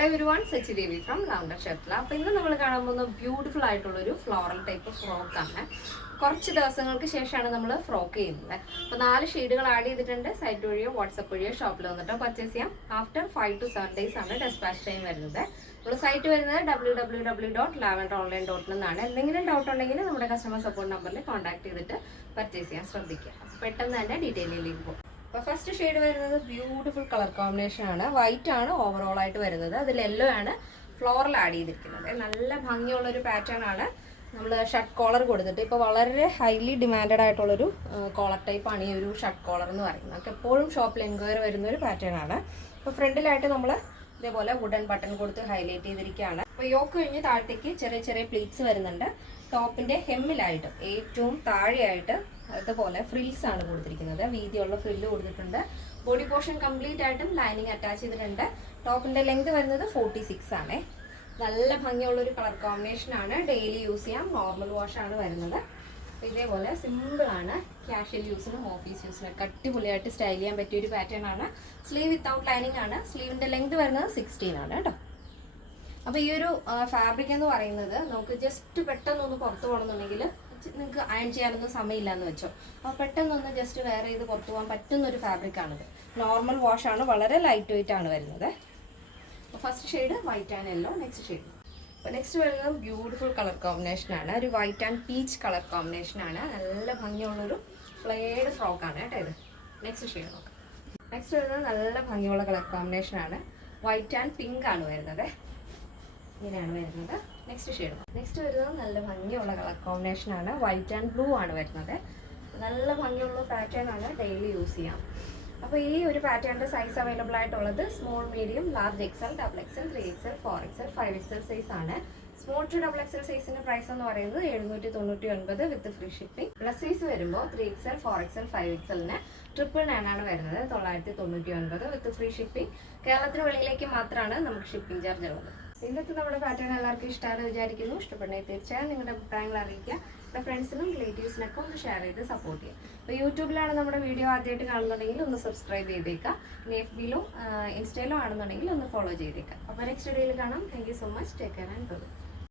Hello everyone, Sachi Devi from Lavender Shetla. അപ്പോൾ ഇന്ന് നമ്മൾ കാണാൻ പോകുന്ന ബ്യൂട്ടിഫുൾ ആയിട്ടുള്ള ഒരു ഫ്ലോറൽ ടൈപ്പ് ഫ്രോക്ക് ആണ്. കുറച്ച് ദിവസങ്ങൾക്ക് ശേഷമാണ് നമ്മൾ ഫ്രോക്ക് ചെയ്യുന്നത്. അപ്പോൾ 4 ഷെയ്ഡുകൾ ആഡ് ചെയ്തിട്ടുണ്ട്. സൈറ്റ് വഴിയോ വാട്സ്ആപ്പ് വഴിയോ ഷോപ്പിൽ വന്നിട്ടോ പർച്ചേസ് ചെയ്യാം. ആഫ്റ്റർ 5 to 7 days ആണ് ഡെസ്പാച്ച് ടൈം വരുന്നത്. നമ്മൾ സൈറ്റ് വരുന്നത് www.lavenderonline.in എന്നാണ്. എന്തെങ്കിലും ഡൗട്ട് ഉണ്ടെങ്കിൽ നമ്മുടെ കസ്റ്റമർ സപ്പോർട്ട് നമ്പറിൽ കോൺടാക്ട് ചെയ്തിട്ട് പർച്ചേസ് ചെയ്യാൻ ശ്രദ്ധിക്കുക. പെട്ടെന്ന് തന്നെ ഡീറ്റെയിലിലേക്ക് പോകും. അപ്പോൾ ഫസ്റ്റ് ഷെയ്ഡ് വരുന്നത് ബ്യൂട്ടിഫുൾ കളർ കോമ്പിനേഷൻ ആണ്. വൈറ്റ് ആണ് ഓവറോൾ ആയിട്ട് വരുന്നത്. അതിൽ യെല്ലോ ആണ് ഫ്ലോറൽ ആഡ് ചെയ്തിരിക്കുന്നത്. നല്ല ഭംഗിയുള്ളൊരു പാറ്റേൺ ആണ്. നമ്മൾ ഷർട്ട് കോളർ കൊടുത്തിട്ട് ഇപ്പോൾ വളരെ ഹൈലി ഡിമാൻഡഡ് ആയിട്ടുള്ളൊരു കോളർ ടൈപ്പാണ് ഈ ഒരു ഷർട്ട് കോളർ എന്ന് പറയുന്നത്. നമുക്ക് എപ്പോഴും ഷോപ്പിൽ എൻക്വയറി വരുന്ന ഒരു പാറ്റേൺ ആണ്. അപ്പോൾ ഫ്രണ്ടിലായിട്ട് നമ്മൾ ഇതേപോലെ വുഡൻ ബട്ടൺ കൊടുത്ത് ഹൈലൈറ്റ് ചെയ്തിരിക്കുകയാണ്. അപ്പോൾ യോക്ക് കഴിഞ്ഞ് താഴത്തേക്ക് ചെറിയ ചെറിയ പ്ലീറ്റ്സ് വരുന്നുണ്ട്. ടോപ്പിൻ്റെ ഹെമ്മിലായിട്ട് ഏറ്റവും താഴെയായിട്ട് അതുപോലെ ഫ്രിൽസ് ആണ് കൊടുത്തിരിക്കുന്നത്. വീതിയുള്ള ഫ്രില്ല് കൊടുത്തിട്ടുണ്ട്. ബോഡി പോർഷൻ കംപ്ലീറ്റ് ആയിട്ടും ലൈനിങ് അറ്റാച്ച് ചെയ്തിട്ടുണ്ട്. ടോപ്പിൻ്റെ ലെങ്ത് വരുന്നത് 46 ആണ്. നല്ല ഭംഗിയുള്ളൊരു കളർ കോമ്പിനേഷൻ ആണ്. ഡെയിലി യൂസ് ചെയ്യാം. നോർമൽ വാഷ് ആണ് വരുന്നത്. അപ്പോൾ ഇതേപോലെ സിമ്പിളാണ്. ക്യാഷ്വൽ യൂസിനും ഓഫീസ് യൂസിനൊക്കെ അടിപൊളിയായിട്ട് സ്റ്റൈൽ ചെയ്യാൻ പറ്റിയൊരു പാറ്റേൺ ആണ്. സ്ലീവ് വിത്തൗട്ട് ലൈനിങ് ആണ്. സ്ലീവിൻ്റെ ലെങ്ത് വരുന്നത് 16 ആണ് കേട്ടോ. അപ്പോൾ ഈ ഒരു ഫാബ്രിക് എന്ന് പറയുന്നത് നമുക്ക് ജസ്റ്റ് പെട്ടെന്നൊന്ന് പുറത്ത് പോകണമെന്നുണ്ടെങ്കിൽ നിങ്ങൾക്ക് അയൺ ചെയ്യാനൊന്നും സമയമില്ല എന്ന് വെച്ചോ. അപ്പോൾ പെട്ടെന്നൊന്ന് ജസ്റ്റ് വെയർ ചെയ്ത് പുറത്ത് പോകാൻ പറ്റുന്നൊരു ഫാബ്രിക്കാണിത്. നോർമൽ വാഷാണ്. വളരെ ലൈറ്റ് വെയിറ്റ് ആണ് വരുന്നത്. അപ്പോൾ first shade white and yellow. Next shade അപ്പോൾ നെക്സ്റ്റ് വരുന്നത് ബ്യൂട്ടിഫുൾ കളർ കോമ്പിനേഷനാണ്. ഒരു വൈറ്റ് ആൻഡ് പീച്ച് കളർ കോമ്പിനേഷനാണ്. നല്ല ഭംഗിയുള്ളൊരു ഫ്ലെയർഡ് ഫ്രോക്കാണ് കേട്ടോ ഇത്. നെക്സ്റ്റ് ഷെയ്ഡ് നോക്കാം. നെക്സ്റ്റ് വരുന്നത് നല്ല ഭംഗിയുള്ള കളർ കോമ്പിനേഷനാണ്. വൈറ്റ് ആൻഡ് പിങ്ക് ആണ് വരുന്നത്. ഇങ്ങനെയാണ് വരുന്നത്. നെക്സ്റ്റ് ഷെയ്ഡ് നെക്സ്റ്റ് വരുന്നത് നല്ല ഭംഗിയുള്ള കളർ കോമ്പിനേഷൻ ആണ്. വൈറ്റ് ആൻഡ് ബ്ലൂ ആണ് വരുന്നത്. നല്ല ഭംഗിയുള്ള പാറ്റേൺ ആണ്. ഡെയിലി യൂസ് ചെയ്യാം. അപ്പോൾ ഈ ഒരു പാറ്റേണിൻ്റെ സൈസ് അവൈലബിൾ ആയിട്ടുള്ളത് small, medium, large XL, XXL, 3XL, 4XL, 5XL size ആണ്. സ്മോൾ ടു XXL സൈസിൻ്റെ പ്രൈസ് എന്ന് പറയുന്നത് 799 വിത്ത് ഫ്രീ ഷിപ്പിംഗ്. പ്ലസ് സൈസ് വരുമ്പോൾ 3XL, 4XL, 5XLന് 999 ആണ് വരുന്നത്. 999 വിത്ത് ഫ്രീ ഷിപ്പിംഗ്. കേരളത്തിന് വെളിയിലേക്ക് മാത്രമാണ് നമുക്ക് ഷിപ്പിംഗ് ചാർജ് ഉള്ളത്. ഇന്നത്തെ നമ്മുടെ പാറ്റേൺ എല്ലാവർക്കും ഇഷ്ടമാണെന്ന് വിചാരിക്കുന്നു. ഇഷ്ടപ്പെടുന്നെങ്കിൽ തീർച്ചയായും നിങ്ങളുടെ അഭിപ്രായങ്ങൾ അറിയിക്കുക. നമ്മുടെ ഫ്രണ്ട്സിനും റിലേറ്റീവ്സിനൊക്കെ ഒന്ന് ഷെയർ ചെയ്ത് സപ്പോർട്ട് ചെയ്യുക. അപ്പോൾ യൂട്യൂബിലാണ് നമ്മുടെ വീഡിയോ ആദ്യമായിട്ട് കാണുന്നുണ്ടെങ്കിൽ ഒന്ന് സബ്സ്ക്രൈബ് ചെയ്തേക്കുക. ഇനി FBയിലോ ഇൻസ്റ്റയിലോ ആണെന്നുണ്ടെങ്കിൽ ഒന്ന് ഫോളോ ചെയ്തേക്കുക. അപ്പോൾ നെക്സ്റ്റ് വീഡിയോയിൽ കാണാം. Thank you so much. Take care and by.